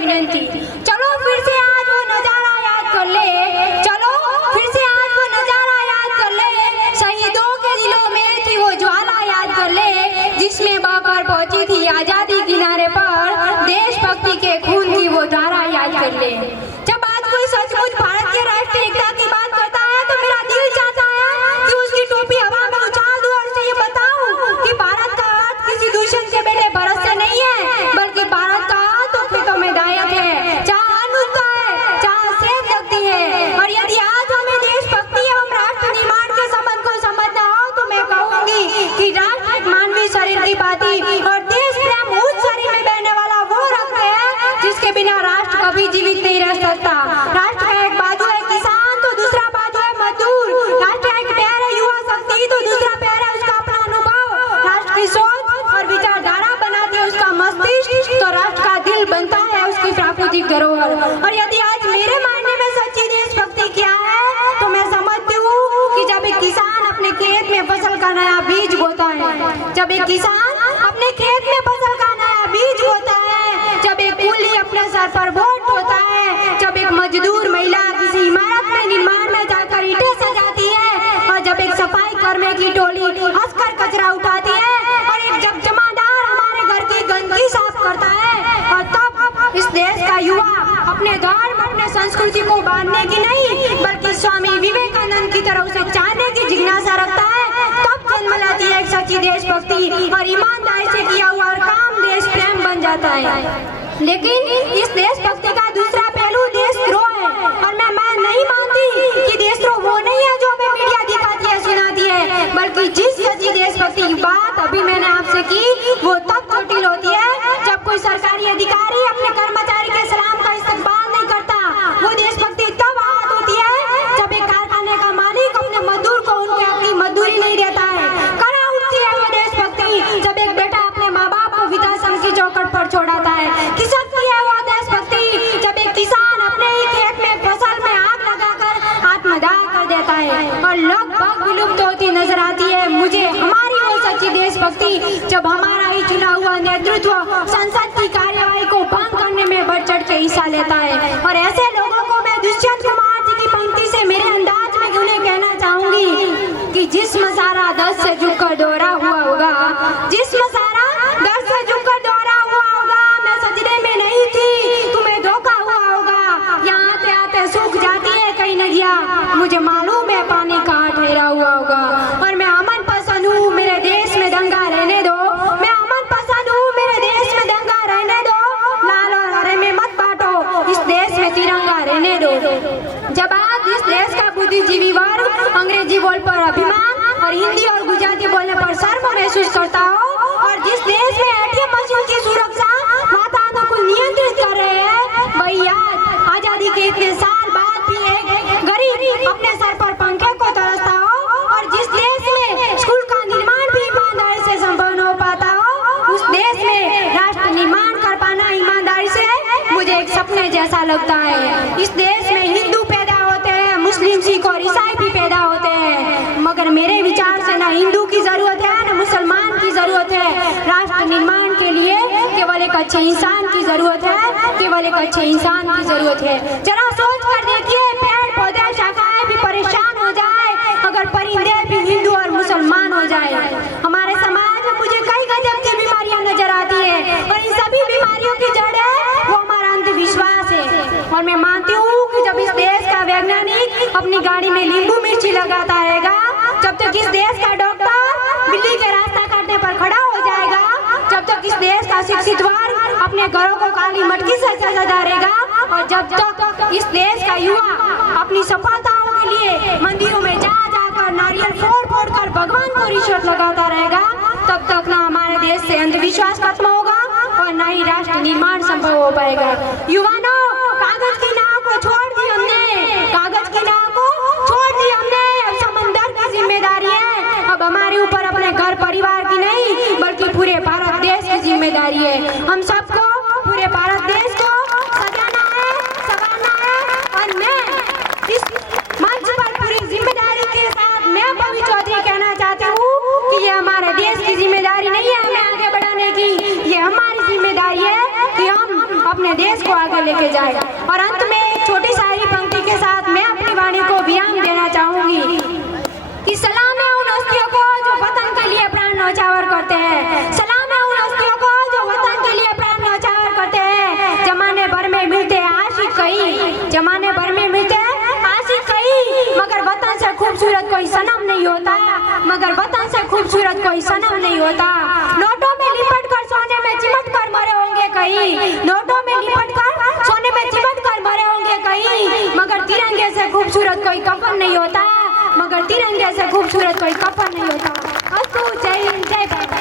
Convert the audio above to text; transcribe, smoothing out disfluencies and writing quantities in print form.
विनंती। चलो फिर से आज वो नजारा याद कर ले, चलो फिर से आज वो नजारा याद कर ले, शहीदों के दिलों में थी वो ज्वाला याद कर ले, जिसमें बहकर पहुंची थी आजादी किनारे पर, देशभक्ति के खून की वो धारा याद कर ले। जब आज कोई सचमुच भारत के राष्ट्रीय एकता की बात करता है तो मेरा दिल चाहता है कि उसकी टोपी हवा में उछाल दूं और उसे ये बताऊं कि भारत का हाथ किसी दूषण के बेटे भरत से नहीं है, बल्कि भारत का हाथ तो खेतों में दायक है, जहाँ अन्न उगता है, जहाँ सेब लगती है। और यदि आज हमें देशभक्ति एवं राष्ट्र निर्माण के संबंध को समझना हो तो मैं कहूंगी कि राष्ट्र एक मानवीय शरीर की भांति और देश प्रेम उस शरीर में बहने वाला वो रक्त है जिसके बिना राष्ट्र कभी जीवित नहीं रह सकता। राष्ट्र का एक बाजू है किसान तो दूसरा बाजू है मजदूर, राष्ट्र का एक पैर है युवा शक्ति तो दूसरा पैर है उसका अपना अनुभव, राष्ट्र की सोच और विचारधारा बनाती है उसका मस्तिष्क तो राष्ट्र का दिल बनता है उसकी प्राकृतिक धरोहर। और यदि आज मेरे मायने में सच्ची देशभक्ति क्या है तो मैं समझती हूँ कि जब एक किसान अपने खेत में फसल का नया बीज बोता है, जब एक किसान अपने खेत में फसल का नया बीज बोता है, जब एक कूली अपने सर पर बोझ ढोता है, जब एक मजदूर महिला किसी इमारत में निर्माण में जाकर ईंटें सजाती है, और जब एक सफाई कर्मी की टोली हंसकर कचरा उठाती है, और एक जब जमादार हमारे घर की गंदगी साफ करता है, और तब इस देश का युवा अपने धर्म अपने संस्कृति को बांधने की नहीं बल्कि स्वामी विवेकानंद की तरह उसे जानने की जिज्ञासा रखता है, तब जन्म लेती है एक सच्ची देशभक्ति और ईमानदारी से किया हुआ काम देश प्रेम बन जाता है। लेकिन इस देशभक्ति का दूसरा पहलू देशद्रोह है, और मैं नहीं मानती कि देशद्रोह वो नहीं है जो हमें मीडिया दिखाती है सुनाती है, बल्कि जिस सच्ची देशभक्ति की बात अभी मैंने आपसे की वो तब जटिल होती है जब कोई सरकारी अधिकारी अपने कर्मचारी के सलाम का इस्तेमाल नहीं करता। वो देशभक्ति तब आहत होती है जब एक कारखाने का मालिक अपने मजदूर को उनकी अपनी मजदूरी नहीं देता है। कड़ा उठती है वो देशभक्ति जब एक बेटा अपने माँ बाप को वृद्धाश्रम की चौखट पर छोड़ाता है। खिसकती है वो देशभक्ति जब एक किसान अपने ही खेत में फसल में आग लगाकर आत्मदाह कर देता है। और लगभग विलुप्त होती नजर आती है मुझे हमारी वो सच्ची देशभक्ति जब हमारा ही चुना हुआ नेतृत्व संसद की कार्यवाही को भंग करने में बढ़ चढ़ के हिस्सा लेता है। और ऐसे लोगों को मैं दुष्यंत कुमार जी की पंक्ति से मेरे अंदाज में उन्हें कहना चाहूंगी कि जिस्म सारा दर्द से झुककर दोहरा हुआ होगा, जिस्म सारा दर्द से झुककर दोहरा हुआ होगा, मैं सजने में नहीं थी तुम्हें धोखा हुआ होगा, यहाँ आते आते सूख जाती है कई नदियाँ, मुझे मालूम है पानी कहाँ ठहरा हुआ होगा। और मैं अमन पसंद हूँ मेरे देश में दंगा रहने दो, मैं अमन पसंद हूँ मेरे देश में दंगा रहने दो, लाल और हरे में मत बांटो इस देश में तिरंगा रहने दो। जब आज इस देश का बुद्धिजीवी वर्ग अंग्रेजी बोल पर अभिमान और हिंदी और गुजराती बोलने पर शर्म महसूस करता हो, और जिस देश में एटीएम मशीन की सुरक्षा वातावरण को नियंत्रित कर रहे हैं, भैया आजादी के इतने साल बाद भी एक गरीब अपने सर पर पंखे को तरसता हो, और जिस देश में स्कूल का निर्माण भी ईमानदारी से संभव न हो पाता हो, उस देश में राष्ट्र निर्माण कर पाना ईमानदारी से मुझे एक सपने जैसा लगता है। इस देश में हिंदू पैदा होते हैं, मुस्लिम सिख और ईसाई भी पैदा होते हैं, मगर मेरे विचार से ना हिंदू की जरूरत है ना मुसलमान की जरूरत है। राष्ट्र निर्माण के लिए केवल एक अच्छे इंसान की जरूरत है, केवल एक अच्छे इंसान की जरूरत है। जरा सोच कर देखिए, पेड़ पौधे शाखाएं भी परेशान हो जाए अगर परिंदे भी हिंदू और मुसलमान हो जाए। हमारे समाज में मुझे कई गजब की बीमारियां नजर आती है, और इन सभी बीमारियों की जड़ है वो हमारा अंधविश्वास है। और मैं मानती हूँ कि जब इस देश का वैज्ञानिक अपनी गाड़ी में नींबू मिर्ची लगाता रहेगा, जब तक इस देश का डॉक्टर बिल्ली के रास्ता काटने पर खड़ा हो जाएगा, जब तक इस देश का शिक्षित वर्ग अपने घरों को काली मटकी से सजा रहेगा, और जब तक इस देश का युवा अपनी सफलताओं के लिए मंदिरों में जा जाकर नारियल फोड़ फोड़ कर भगवान को रिश्वत लगाता रहेगा, तब तक ना हमारे देश से अंधविश्वास खत्म होगा और ना ही राष्ट्र निर्माण संभव हो पाएगा। युवानों, कागज की नाव को छोड़ दी हमने, कागज की नाव को छोड़ दी हमने, अब समंदर की जिम्मेदारी है। अब हमारे ऊपर अपने घर परिवार की नहीं बल्कि पूरे भारत देश की जिम्मेदारी है। हम सबको पूरे भारत देश को सजाना है, संवारना है, और मैं इस मंच पर पूरी जिम्मेदारी के साथ मैं भवी चौधरी कहना चाहती हूँ कि ये हमारे देश की जिम्मेदारी नहीं है हमें आगे बढ़ाने की, ये हमारी जिम्मेदारी है कि हम अपने देश को आगे ले जाए। और अंत में एक छोटी शायरी पंक्ति के साथ मैं अपनी वाणी को विराम देना चाहूंगी कि सलाम है उन हस्तियों को जो वतन के लिए प्राण न्यौछावर करते हैं। सलाम है उन हस्तियों को जो वतन के लिए प्राण न्यौछावर करते हैं। जमाने भर में मिलते हैं आशिक कई, जमाने भर में मिलते हैं आशिक कई, मगर वतन से खूबसूरत कोई सनम नहीं होता, मगर वतन से खूबसूरत कोई सनम नहीं होता। नोटों में लिपट कर सोने में चिमट कर मरे होंगे कई, नोटों में लिपट कर सोने में चिमट कर मरे होंगे कई, मगर तिरंगे से खूबसूरत कोई कफन नहीं होता, मगर तिरंगे से खूबसूरत कोई कफन नहीं होता। अस्तु, जय हिंद, जय भारत।